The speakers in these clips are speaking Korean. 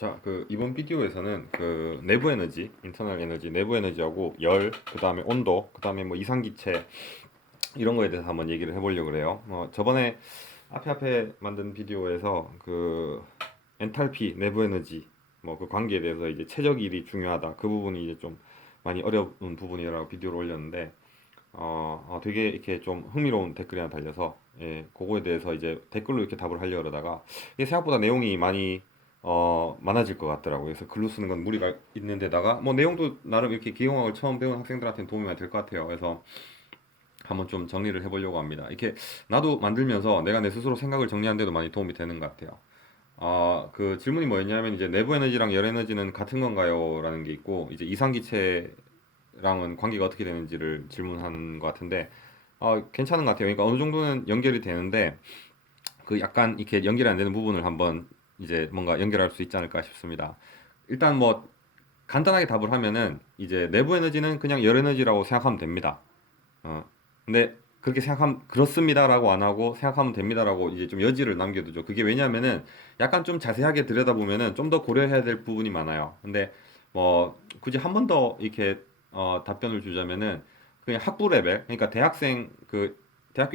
자, 이번 비디오에서는 내부 에너지, 인터널 에너지, 내부 에너지하고 열, 그다음에 온도, 그다음에 뭐 이상기체 이런 거에 대해서 한번 얘기를 해보려고 그래요. 저번에 앞에 만든 비디오에서 엔탈피, 내부 에너지 뭐 그 관계에 대해서 이제 최적일이 중요하다. 그 부분이 이제 좀 많이 어려운 부분이라고 비디오를 올렸는데 되게 이렇게 좀 흥미로운 댓글이 하나 달려서 예, 그거에 대해서 이제 댓글로 이렇게 답을 하려고 그러다가 이게 생각보다 내용이 많이 많아질 것 같더라고요. 그래서 글로 쓰는 건 무리가 있는 데다가 뭐 내용도 나름 이렇게 기계공학을 처음 배운 학생들한테는 도움이 많이 될 것 같아요. 그래서 한번 좀 정리를 해보려고 합니다. 이렇게 나도 만들면서 내가 내 스스로 생각을 정리하는 데도 많이 도움이 되는 것 같아요. 그 질문이 뭐였냐면 이제 내부 에너지랑 열 에너지는 같은 건가요? 라는 게 있고 이제 이상기체랑은 관계가 어떻게 되는지를 질문하는 것 같은데 괜찮은 것 같아요. 그러니까 어느 정도는 연결이 되는데 그 약간 이렇게 연결이 안 되는 부분을 한번 이제 뭔가 연결할 수 있지 않을까 싶습니다. 일단 뭐 간단하게 답을 하면은 이제 내부 에너지는 그냥 열 에너지라고 생각하면 됩니다. 어. 근데 그렇게 생각하면 그렇습니다라고 안 하고 생각하면 됩니다라고 이제 좀 여지를 남겨두죠. 그게 왜냐면은 약간 좀 자세하게 들여다보면은 좀 더 고려해야 될 부분이 많아요. 근데 뭐 굳이 한 번 더 이렇게 답변을 주자면은 그냥 학부 레벨, 그러니까 대학교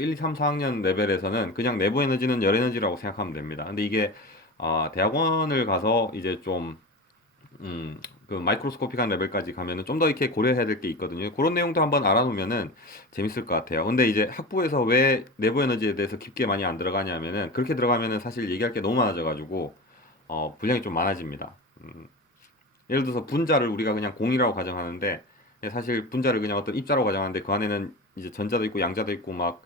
1, 2, 3, 4학년 레벨에서는 그냥 내부 에너지는 열 에너지라고 생각하면 됩니다. 근데 이게 대학원을 가서 이제 좀 마이크로스코픽한 레벨까지 가면은 좀 더 이렇게 고려해야 될 게 있거든요. 그런 내용도 한번 알아놓으면은 재밌을 것 같아요. 근데 이제 학부에서 왜 내부 에너지에 대해서 깊게 많이 안 들어가냐면은 그렇게 들어가면은 사실 얘기할 게 너무 많아져가지고 분량이 좀 많아집니다. 예를 들어서 분자를 우리가 그냥 공이라고 가정하는데 사실 분자를 그냥 어떤 입자로 가정하는데 그 안에는 이제 전자도 있고 양자도 있고 막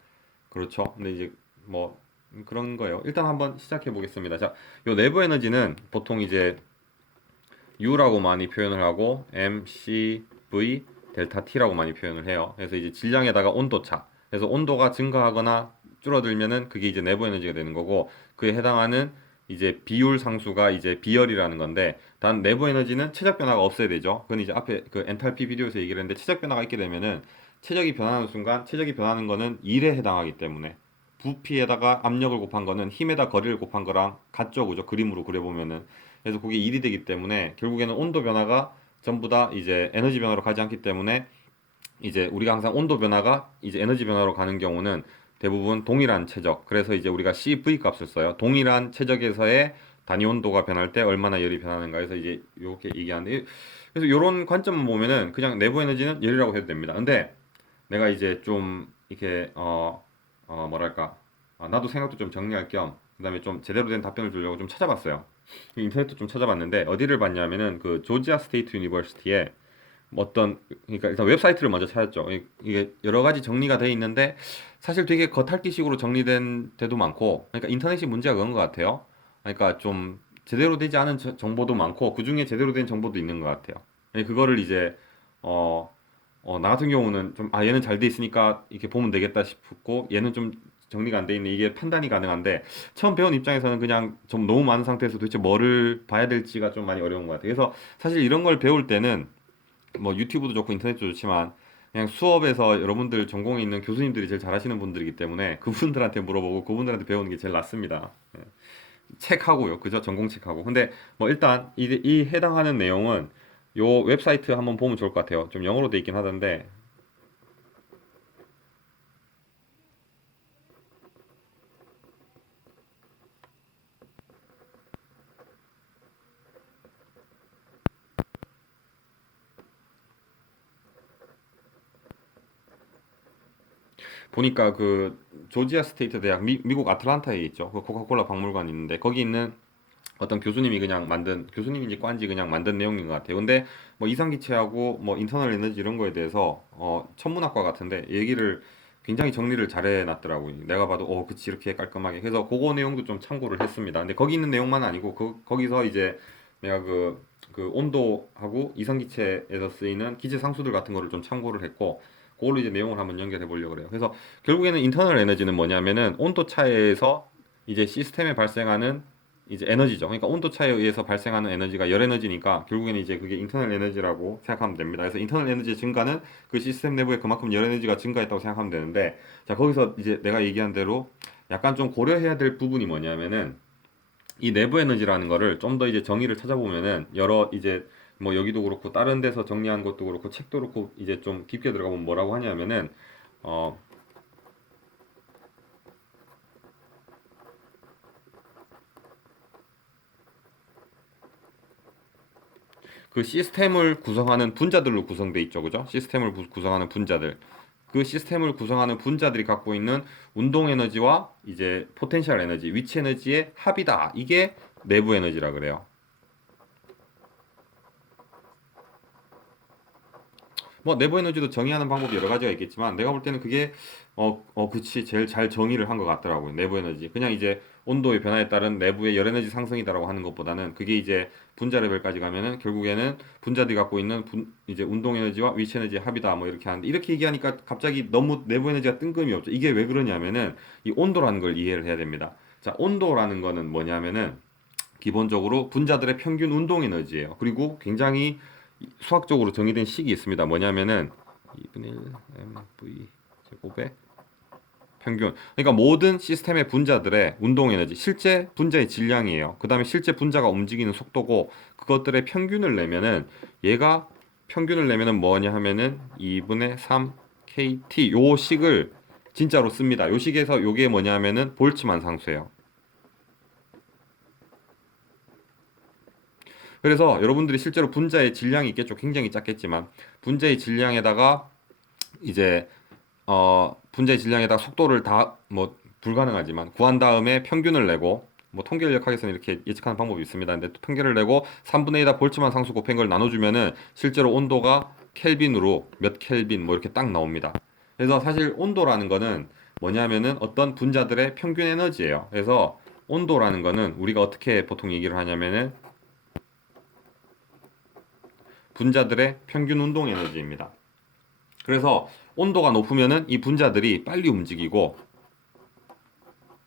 그렇죠. 근데 이제 뭐 그런 거예요. 일단 한번 시작해 보겠습니다. 자, 요 내부 에너지는 보통 이제 U라고 많이 표현을 하고 M, C, V, 델타 T라고 많이 표현을 해요. 그래서 이제 질량에다가 온도차. 그래서 온도가 증가하거나 줄어들면은 그게 이제 내부 에너지가 되는 거고 그에 해당하는 이제 비율 상수가 이제 비열이라는 건데 단 내부 에너지는 최적 변화가 없어야 되죠. 그건 이제 앞에 그 엔탈피 비디오에서 얘기를 했는데 최적 변화가 있게 되면은 최적이 변하는 순간 최적이 변하는 거는 일에 해당하기 때문에 부피에다가 압력을 곱한 거는 힘에다 거리를 곱한 거랑 같죠, 그죠? 그림으로 그려보면은 그래서 그게 일이 되기 때문에 결국에는 온도 변화가 전부 다 이제 에너지 변화로 가지 않기 때문에 이제 우리가 항상 온도 변화가 이제 에너지 변화로 가는 경우는 대부분 동일한 최적. 그래서 이제 우리가 CV 값을 써요. 동일한 최적에서의 단위 온도가 변할 때 얼마나 열이 변하는가 해서 이제 이렇게 얘기하는데 그래서 이런 관점만 보면은 그냥 내부 에너지는 열이라고 해도 됩니다. 근데 내가 이제 좀 이렇게 뭐랄까 나도 생각도 좀 정리할 겸 그다음에 좀 제대로 된 답변을 주려고 좀 찾아봤어요. 인터넷도 좀 찾아봤는데 어디를 봤냐면은 그 조지아 스테이트 유니버시티에 어떤 그러니까 일단 웹사이트를 먼저 찾았죠. 이게 여러 가지 정리가 돼 있는데 사실 되게 겉핥기식으로 정리된 데도 많고 그러니까 인터넷이 문제가 그런 것 같아요. 그러니까 좀 제대로 되지 않은 정보도 많고 그 중에 제대로 된 정보도 있는 것 같아요. 그거를 이제 어, 나 같은 경우는 좀 얘는 잘 돼 있으니까 이렇게 보면 되겠다 싶고 얘는 좀 정리가 안 돼 있네 이게 판단이 가능한데 처음 배운 입장에서는 그냥 좀 너무 많은 상태에서 도대체 뭐를 봐야 될지가 좀 많이 어려운 것 같아요. 그래서 사실 이런 걸 배울 때는 뭐 유튜브도 좋고 인터넷도 좋지만 그냥 수업에서 여러분들 전공에 있는 교수님들이 제일 잘하시는 분들이기 때문에 그분들한테 물어보고 그분들한테 배우는 게 제일 낫습니다. 책하고요, 그죠? 전공책하고. 근데 뭐 일단 이 해당하는 내용은 요 웹사이트 한번 보면 좋을 것 같아요. 좀 영어로 돼 있긴 하던데 보니까 그 조지아 스테이트 대학 미국 아틀란타에 있죠. 그 코카콜라 박물관 있는데 거기 있는 어떤 교수님이 그냥 만든 교수님인지 과인지 그냥 만든 내용인 것 같아요. 근데 뭐 이상기체하고 뭐 인터널 에너지 이런 거에 대해서 천문학과 같은데 얘기를 굉장히 정리를 잘 해놨더라고요. 내가 봐도 그치 이렇게 깔끔하게. 그래서 그거 내용도 좀 참고를 했습니다. 근데 거기 있는 내용만 아니고 거기서 이제 내가 그 온도하고 이상기체에서 쓰이는 기체 상수들 같은 거를 좀 참고를 했고 그걸로 이제 내용을 한번 연결해 보려고 그래요. 그래서 결국에는 인터널 에너지는 뭐냐면은 온도 차에서 이제 시스템에 발생하는 이제 에너지죠. 그러니까 온도 차에 의해서 발생하는 에너지가 열 에너지니까 결국에는 이제 그게 인터널 에너지라고 생각하면 됩니다. 그래서 인터널 에너지의 증가는 그 시스템 내부에 그만큼 열 에너지가 증가했다고 생각하면 되는데 자 거기서 이제 내가 얘기한 대로 약간 좀 고려해야 될 부분이 뭐냐면은 이 내부 에너지라는 거를 좀 더 이제 정의를 찾아보면은 여러 이제 뭐 여기도 그렇고 다른 데서 정리한 것도 그렇고 책도 그렇고 이제 좀 깊게 들어가면 뭐라고 하냐면은 어 그 시스템을 구성하는 분자들로 구성돼 있죠. 그죠? 시스템을 구성하는 분자들. 그 시스템을 구성하는 분자들이 갖고 있는 운동 에너지와 이제 포텐셜 에너지, 위치 에너지의 합이다. 이게 내부 에너지라 그래요. 뭐 내부 에너지도 정의하는 방법이 여러 가지가 있겠지만 내가 볼 때는 그게 그치 제일 잘 정의를 한 것 같더라고요. 내부 에너지. 그냥 이제 온도의 변화에 따른 내부의 열 에너지 상승이다라고 하는 것보다는 그게 이제 분자 레벨까지 가면은 결국에는 분자들이 갖고 있는 이제 운동 에너지와 위치 에너지의 합이다 뭐 이렇게 하는데 이렇게 얘기하니까 갑자기 너무 내부 에너지가 뜬금이 없죠. 이게 왜 그러냐면은 이 온도라는 걸 이해를 해야 됩니다. 자, 온도라는 거는 뭐냐면은 기본적으로 분자들의 평균 운동 에너지예요. 그리고 굉장히 수학적으로 정의된 식이 있습니다. 뭐냐면은 2분의 1 mv 제곱의 평균. 그러니까 모든 시스템의 분자들의 운동 에너지, 실제 분자의 질량이에요. 그 다음에 실제 분자가 움직이는 속도고 그것들의 평균을 내면은 얘가 평균을 내면은 뭐냐 하면은 2분의 3 kt 요 식을 진짜로 씁니다. 요 식에서 요게 뭐냐 하면은 볼츠만 상수예요. 그래서 여러분들이 실제로 분자의 질량이 있겠죠. 굉장히 작겠지만 분자의 질량에다가 이제 분자의 질량에다가 속도를 다 뭐 불가능하지만 구한 다음에 평균을 내고 뭐 통계 인력학에서는 이렇게 예측하는 방법이 있습니다. 근데 통계를 내고 3분의 2다 볼츠만 상수 곱한 걸 나눠주면은 실제로 온도가 켈빈으로 몇 켈빈 뭐 이렇게 딱 나옵니다. 그래서 사실 온도라는 거는 뭐냐면은 어떤 분자들의 평균 에너지예요. 그래서 온도라는 거는 우리가 어떻게 보통 얘기를 하냐면은 분자들의 평균 운동 에너지입니다. 그래서 온도가 높으면은 이 분자들이 빨리 움직이고,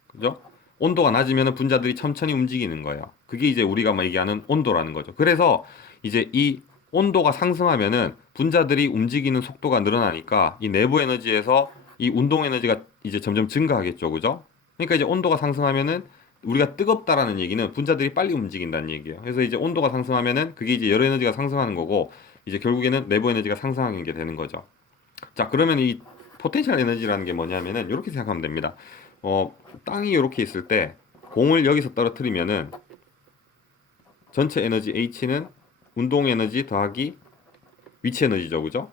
그죠? 온도가 낮으면은 분자들이 천천히 움직이는 거예요. 그게 이제 우리가 막 얘기하는 온도라는 거죠. 그래서 이제 이 온도가 상승하면은 분자들이 움직이는 속도가 늘어나니까 이 내부 에너지에서 이 운동 에너지가 이제 점점 증가하겠죠. 그죠? 그러니까 이제 온도가 상승하면은 우리가 뜨겁다라는 얘기는 분자들이 빨리 움직인다는 얘기예요. 그래서 이제 온도가 상승하면은 그게 이제 열 에너지가 상승하는 거고 이제 결국에는 내부 에너지가 상승하는 게 되는 거죠. 자, 그러면 이 포텐셜 에너지라는 게 뭐냐면은 이렇게 생각하면 됩니다. 땅이 이렇게 있을 때 공을 여기서 떨어뜨리면은 전체 에너지 H는 운동 에너지 더하기 위치 에너지죠, 그죠?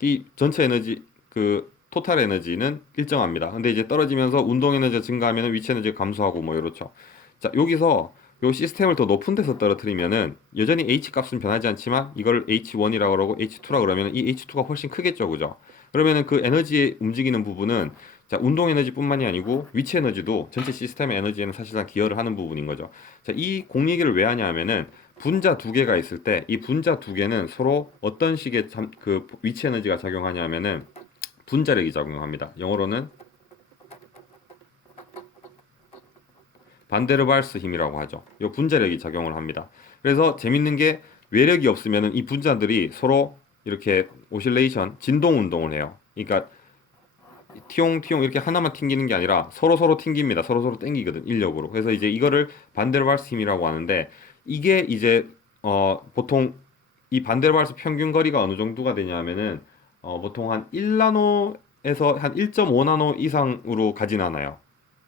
이 전체 에너지 그 토탈 에너지는 일정합니다. 근데 이제 떨어지면서 운동 에너지가 증가하면 위치 에너지가 감소하고 뭐 이렇죠. 자, 여기서 요 시스템을 더 높은 데서 떨어뜨리면은 여전히 H 값은 변하지 않지만 이걸 H1이라고 그러고 H2라고 그러면 이 H2가 훨씬 크겠죠, 그죠? 그러면은 그 에너지에 움직이는 부분은 자, 운동 에너지뿐만이 아니고 위치 에너지도 전체 시스템의 에너지에는 사실상 기여를 하는 부분인 거죠. 자, 이 공 얘기를 왜 하냐 하면은 분자 두 개가 있을 때 이 분자 두 개는 서로 어떤 식의 그 위치 에너지가 작용하냐 하면은 분자력이 작용합니다. 영어로는 반데르발스 힘이라고 하죠. 이 분자력이 작용을 합니다. 그래서 재밌는 게 외력이 없으면 이 분자들이 서로 이렇게 오실레이션, 진동 운동을 해요. 그러니까 티용티용 이렇게 하나만 튕기는 게 아니라 서로 튕깁니다. 서로 땡기거든, 인력으로. 그래서 이제 이거를 반데르발스 힘이라고 하는데 이게 이제 보통 이 반데르발스 평균 거리가 어느 정도가 되냐면은 보통 한 1나노에서 한 1.5나노 이상으로 가진 않아요.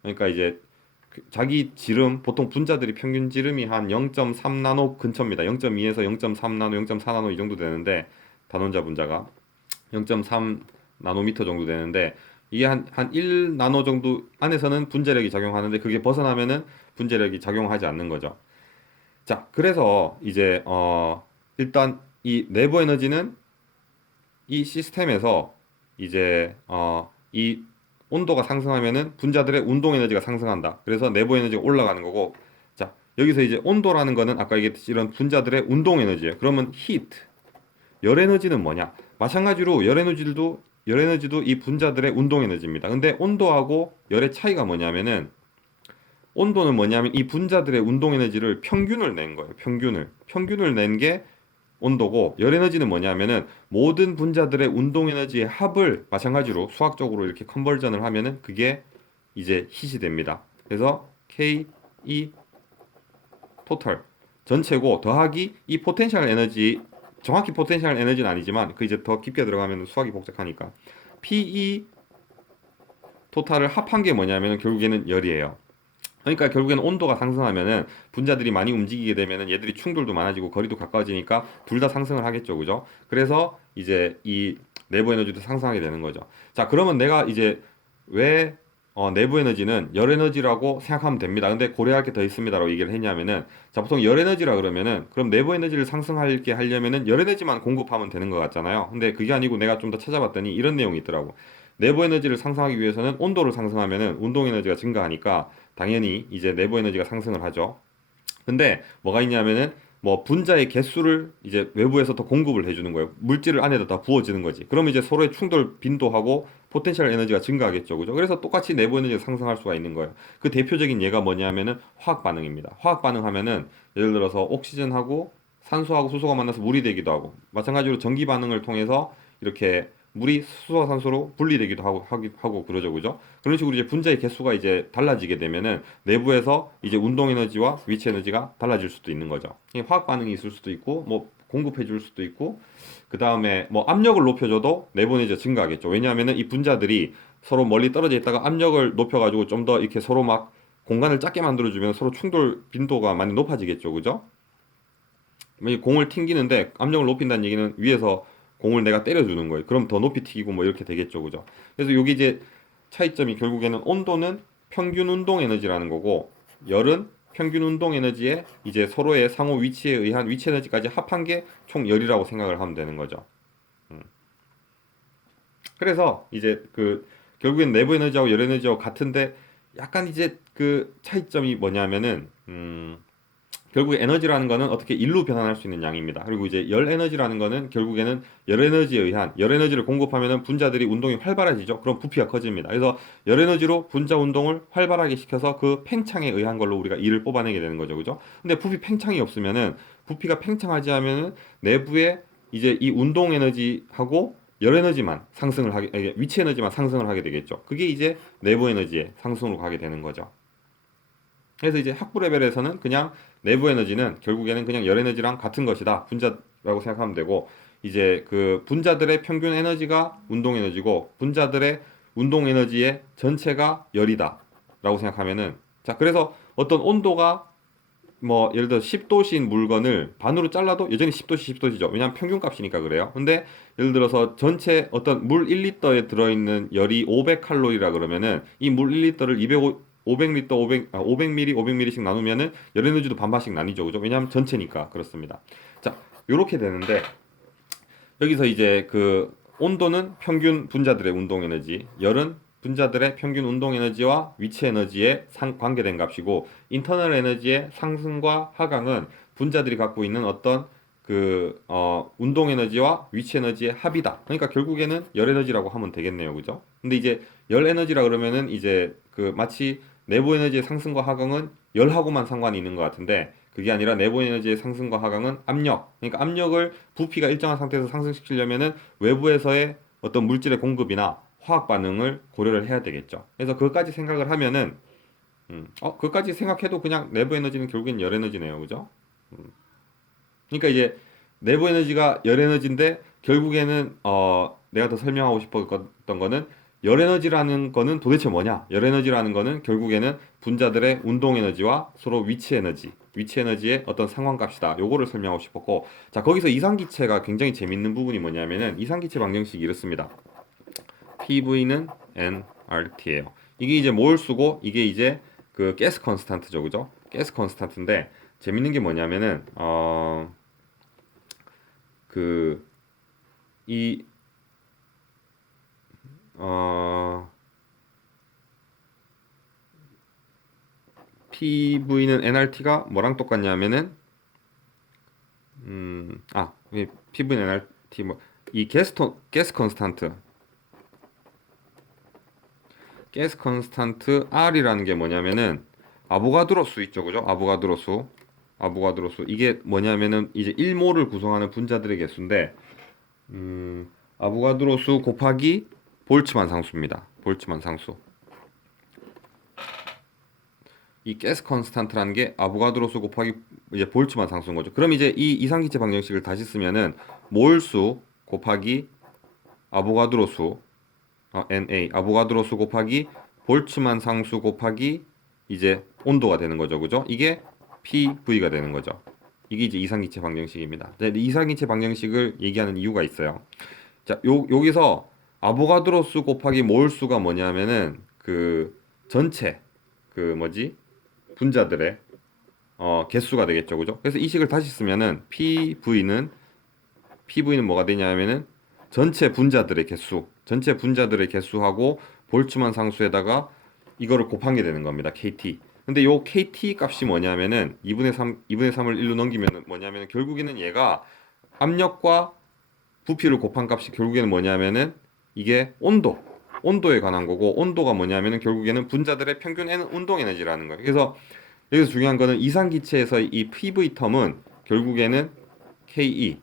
그러니까 이제 자기 지름 보통 분자들이 평균 지름이 한 0.3나노 근처입니다. 0.2에서 0.3나노, 0.4나노 이 정도 되는데 단원자 분자가 0.3 나노미터 정도 되는데 이게 한 1나노 정도 안에서는 분자력이 작용하는데 그게 벗어나면은 분자력이 작용하지 않는 거죠. 자, 그래서 이제 일단 이 내부 에너지는 이 시스템에서 이제 이 온도가 상승하면은 분자들의 운동 에너지가 상승한다. 그래서 내부 에너지가 올라가는 거고. 자, 여기서 이제 온도라는 거는 아까 얘기했듯이 이런 분자들의 운동 에너지예요. 그러면 히트, 열 에너지는 뭐냐? 마찬가지로 열 에너지도 이 분자들의 운동 에너지입니다. 근데 온도하고 열의 차이가 뭐냐면은 온도는 뭐냐면 이 분자들의 운동 에너지를 평균을 낸 거예요. 평균을 낸 게 온도고 열 에너지는 뭐냐면은 모든 분자들의 운동 에너지의 합을 마찬가지로 수학적으로 이렇게 컨버전을 하면은 그게 이제 hit이 됩니다. 그래서 K E 토탈 전체고 더하기 이 포텐셜 에너지, 정확히 포텐셜 에너지는 아니지만 그 이제 더 깊게 들어가면 수학이 복잡하니까 PE 토탈을 합한 게 뭐냐면 결국에는 열이에요. 그러니까 결국에는 온도가 상승하면은 분자들이 많이 움직이게 되면은 얘들이 충돌도 많아지고 거리도 가까워지니까 둘 다 상승을 하겠죠, 그죠? 그래서 이제 이 내부 에너지도 상승하게 되는 거죠. 자, 그러면 내가 이제 왜 내부 에너지는 열 에너지라고 생각하면 됩니다. 근데 고려할 게 더 있습니다라고 얘기를 했냐면은, 자, 보통 열 에너지라 그러면은 그럼 내부 에너지를 상승하게 하려면은 열 에너지만 공급하면 되는 것 같잖아요. 근데 그게 아니고 내가 좀 더 찾아봤더니 이런 내용이 있더라고. 내부 에너지를 상승하기 위해서는 온도를 상승하면은 운동 에너지가 증가하니까 당연히 이제 내부 에너지가 상승을 하죠. 근데 뭐가 있냐면은 뭐 분자의 개수를 이제 외부에서 더 공급을 해주는 거예요. 물질을 안에다 다 부어지는 거지. 그러면 이제 서로의 충돌 빈도하고 포텐셜 에너지가 증가하겠죠, 그죠? 그래서 똑같이 내부 에너지가 상승할 수가 있는 거예요. 그 대표적인 예가 뭐냐면은 화학 반응입니다. 화학 반응하면은 예를 들어서 옥시전하고 산소하고 수소가 만나서 물이 되기도 하고, 마찬가지로 전기 반응을 통해서 이렇게 물이 수소와 산소로 분리되기도 하고 그러죠, 그죠? 그런 식으로 이제 분자의 개수가 이제 달라지게 되면은 내부에서 이제 운동 에너지와 위치 에너지가 달라질 수도 있는 거죠. 화학 반응이 있을 수도 있고, 뭐 공급해 줄 수도 있고, 그 다음에 뭐 압력을 높여줘도 내부 에너지가 증가하겠죠. 왜냐하면은 이 분자들이 서로 멀리 떨어져 있다가 압력을 높여가지고 좀 더 이렇게 서로 막 공간을 작게 만들어주면 서로 충돌 빈도가 많이 높아지겠죠, 그죠? 공을 튕기는데 압력을 높인다는 얘기는 위에서 공을 내가 때려주는 거예요. 그럼 더 높이 튀기고 뭐 이렇게 되겠죠, 그죠? 그래서 여기 이제 차이점이 결국에는 온도는 평균 운동 에너지라는 거고, 열은 평균 운동 에너지에 이제 서로의 상호 위치에 의한 위치 에너지까지 합한 게 총 열이라고 생각을 하면 되는 거죠. 음. 그래서 이제 그 결국엔 내부 에너지하고 열 에너지하고 같은데 약간 이제 그 차이점이 뭐냐면은 결국에 에너지라는 거는 어떻게 일로 변환할 수 있는 양입니다. 그리고 이제 열 에너지라는 거는 결국에는 열 에너지에 의한 열 에너지를 공급하면은 분자들이 운동이 활발해지죠. 그럼 부피가 커집니다. 그래서 열 에너지로 분자 운동을 활발하게 시켜서 그 팽창에 의한 걸로 우리가 E를 뽑아내게 되는 거죠. 그죠? 근데 부피 팽창이 없으면은 부피가 팽창하지 않으면은 내부에 이제 이 운동 에너지하고 열 에너지만 상승을 하게 위치 에너지만 상승을 하게 되겠죠. 그게 이제 내부 에너지의 상승으로 가게 되는 거죠. 그래서 이제 학부 레벨에서는 그냥 내부 에너지는 결국에는 그냥 열 에너지랑 같은 것이다. 분자라고 생각하면 되고, 이제 그 분자들의 평균 에너지가 운동 에너지고 분자들의 운동 에너지의 전체가 열이다. 라고 생각하면은, 자, 그래서 어떤 온도가 뭐 예를 들어 10도씨인 물건을 반으로 잘라도 여전히 10도씨 10도씨죠. 왜냐하면 평균값이니까 그래요. 근데 예를 들어서 전체 어떤 물 1리터에 들어있는 열이 500칼로리라 그러면은 이 물 1리터를 500리터 500ml 500ml씩 나누면은 열 에너지도 반반씩 나뉘죠. 그죠? 왜냐하면 전체니까 그렇습니다. 자, 요렇게 되는데 여기서 이제 그 온도는 평균 분자들의 운동 에너지, 열은 분자들의 평균 운동 에너지와 위치 에너지에 관계된 값이고, 인터널 에너지의 상승과 하강은 분자들이 갖고 있는 어떤 그 운동 에너지와 위치 에너지의 합이다. 그러니까 결국에는 열 에너지라고 하면 되겠네요, 그죠? 근데 이제 열 에너지라 그러면은 이제 그 마치 내부 에너지의 상승과 하강은 열하고만 상관이 있는 것 같은데, 그게 아니라 내부 에너지의 상승과 하강은 압력. 그러니까 압력을 부피가 일정한 상태에서 상승시키려면은 외부에서의 어떤 물질의 공급이나 화학 반응을 고려를 해야 되겠죠. 그래서 그것까지 생각을 하면은 그것까지 생각해도 그냥 내부 에너지는 결국엔 열 에너지네요. 그죠? 음, 그러니까 이제 내부 에너지가 열 에너지인데 결국에는 내가 더 설명하고 싶었던 거는 열 에너지라는 거는 도대체 뭐냐? 열 에너지라는 거는 결국에는 분자들의 운동 에너지와 서로 위치 에너지, 위치 에너지의 어떤 상관값이다. 요거를 설명하고 싶었고, 자, 거기서 이상기체가 굉장히 재밌는 부분이 뭐냐면은 이상기체 방정식이 이렇습니다. PV는 nRT예요. 이게 이제 뭘 쓰고 이게 이제 그 가스 컨스탄트죠, 그죠? 가스 컨스탄트인데 재밌는 게 뭐냐면은 그 이 어, PV는 nRT가 뭐랑 똑같냐면은 이 PV는 nRT 이 가스 컨스탄트 가스 컨스탄트 R이라는 게 뭐냐면은 아보가드로 수 있죠, 그죠? 아보가드로 수. 아보가드로 수. 이게 뭐냐면은 이제 1몰을 구성하는 분자들의 개수인데 아보가드로 수 곱하기 볼츠만 상수입니다. 볼츠만 상수. 이 가스 컨스탄트라는 게 아보가드로수 곱하기 이제 볼츠만 상수인 거죠. 그럼 이제 이 이상기체 방정식을 다시 쓰면은 몰수 곱하기 아보가드로수 Na 아보가드로수 곱하기 볼츠만 상수 곱하기 이제 온도가 되는 거죠. 그죠? 이게 PV가 되는 거죠. 이게 이제 이상기체 방정식입니다. 네, 이상기체 방정식을 얘기하는 이유가 있어요. 자, 여기서 아보가드로수 곱하기 몰수가 뭐냐면은 그 전체 그 뭐지? 분자들의 개수가 되겠죠. 그죠? 그래서 이 식을 다시 쓰면은 PV는 뭐가 되냐면은 전체 분자들의 개수하고 볼츠만 상수에다가 이거를 곱한 게 되는 겁니다. KT. 근데 요 KT 값이 뭐냐면은 2분의 3을 1로 넘기면은 뭐냐면은 결국에는 얘가 압력과 부피를 곱한 값이 결국에는 뭐냐면은 이게 온도에 관한 거고 온도가 뭐냐면은 결국에는 분자들의 평균 운동 에너지라는 거예요. 그래서 여기서 중요한 거는 이상기체에서 이 PV 텀은 결국에는 KE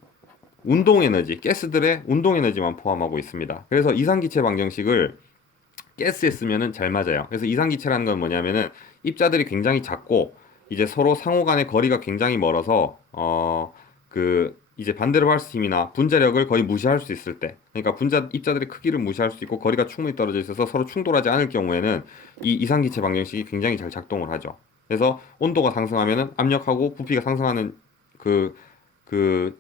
운동 에너지, 가스들의 운동 에너지만 포함하고 있습니다. 그래서 이상기체 방정식을 가스에 쓰면은 잘 맞아요. 그래서 이상기체라는 건 뭐냐면은 입자들이 굉장히 작고 이제 서로 상호 간의 거리가 굉장히 멀어서 그 이제 반데르왈스 힘이나 분자력을 거의 무시할 수 있을 때, 그러니까 입자들의 크기를 무시할 수 있고 거리가 충분히 떨어져 있어서 서로 충돌하지 않을 경우에는 이 이상기체 방정식이 굉장히 잘 작동을 하죠. 그래서 온도가 상승하면은 압력하고 부피가 상승하는 그 그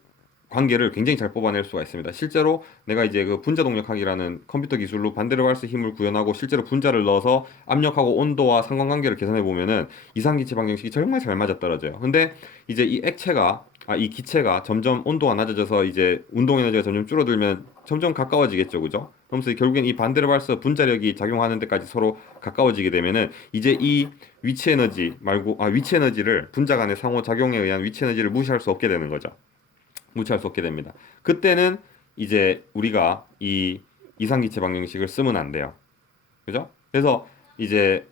관계를 굉장히 잘 뽑아낼 수가 있습니다. 실제로 내가 이제 그 분자 동력학이라는 컴퓨터 기술로 반데르왈스 힘을 구현하고 실제로 분자를 넣어서 압력하고 온도와 상관관계를 계산해 보면은 이상기체 방정식이 정말 잘 맞아떨어져요. 근데 이제 이 기체가 점점 온도가 낮아져서 이제 운동 에너지가 점점 줄어들면 점점 가까워지겠죠, 그죠? 그러면서 결국엔 이 반데르왈스 분자력이 작용하는 데까지 서로 가까워지게 되면은 이제 이 위치 에너지를 분자 간의 상호 작용에 의한 위치 에너지를 무시할 수 없게 되는 거죠. 무시할 수 없게 됩니다. 그때는 이제 우리가 이 이상기체 방정식을 쓰면 안 돼요. 그죠? 그래서 이제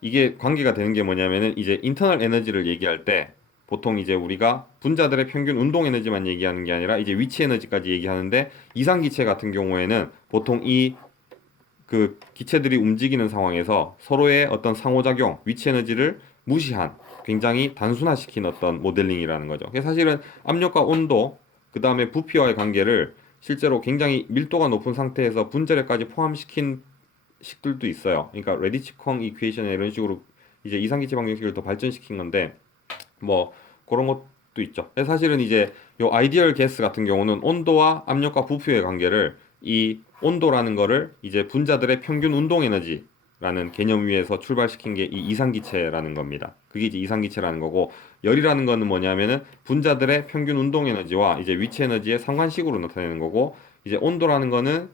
이게 관계가 되는 게 뭐냐면은 이제 인터널 에너지를 얘기할 때 보통 이제 우리가 분자들의 평균 운동 에너지만 얘기하는 게 아니라 이제 위치 에너지까지 얘기하는데 이상기체 같은 경우에는 보통 이 그 기체들이 움직이는 상황에서 서로의 어떤 상호작용, 위치 에너지를 무시한 굉장히 단순화시킨 어떤 모델링이라는 거죠. 그래서 사실은 압력과 온도, 그 다음에 부피와의 관계를 실제로 굉장히 밀도가 높은 상태에서 분자력까지 포함시킨 식들도 있어요. 그러니까 레디치콩 이퀘이션 이런 식으로 이제 이상기체 방정식을 더 발전시킨 건데 뭐 그런 것도 있죠. 그래서 사실은 이제 요 아이디얼 가스 같은 경우는 온도와 압력과 부피의 관계를 이 온도라는 거를 이제 분자들의 평균 운동 에너지라는 개념 위에서 출발시킨 게 이 이상기체라는 겁니다. 그게 이제 이상기체라는 거고 열이라는 거는 뭐냐면은 분자들의 평균 운동 에너지와 이제 위치 에너지의 상관식으로 나타내는 거고 이제 온도라는 거는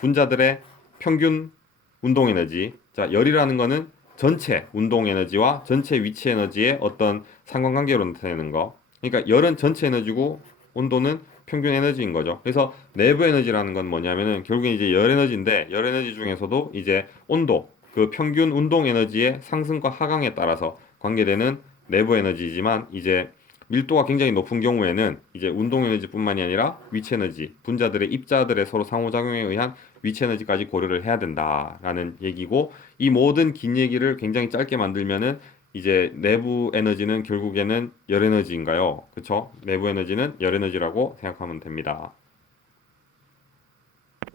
분자들의 평균 운동 에너지. 자, 열이라는 거는 전체 운동 에너지와 전체 위치 에너지의 어떤 상관관계로 나타내는 거. 그러니까 열은 전체 에너지고 온도는 평균 에너지인 거죠. 그래서 내부 에너지라는 건 뭐냐면은 결국엔 이제 열 에너지인데 열 에너지 중에서도 이제 온도, 그 평균 운동 에너지의 상승과 하강에 따라서 관계되는 내부 에너지지만 이제 밀도가 굉장히 높은 경우에는 이제 운동 에너지뿐만이 아니라 위치 에너지, 분자들의 입자들의 서로 상호작용에 의한 위치 에너지까지 고려를 해야 된다라는 얘기고 이 모든 긴 얘기를 굉장히 짧게 만들면은 이제 내부 에너지는 결국에는 열 에너지인가요? 그쵸? 내부 에너지는 열 에너지라고 생각하면 됩니다.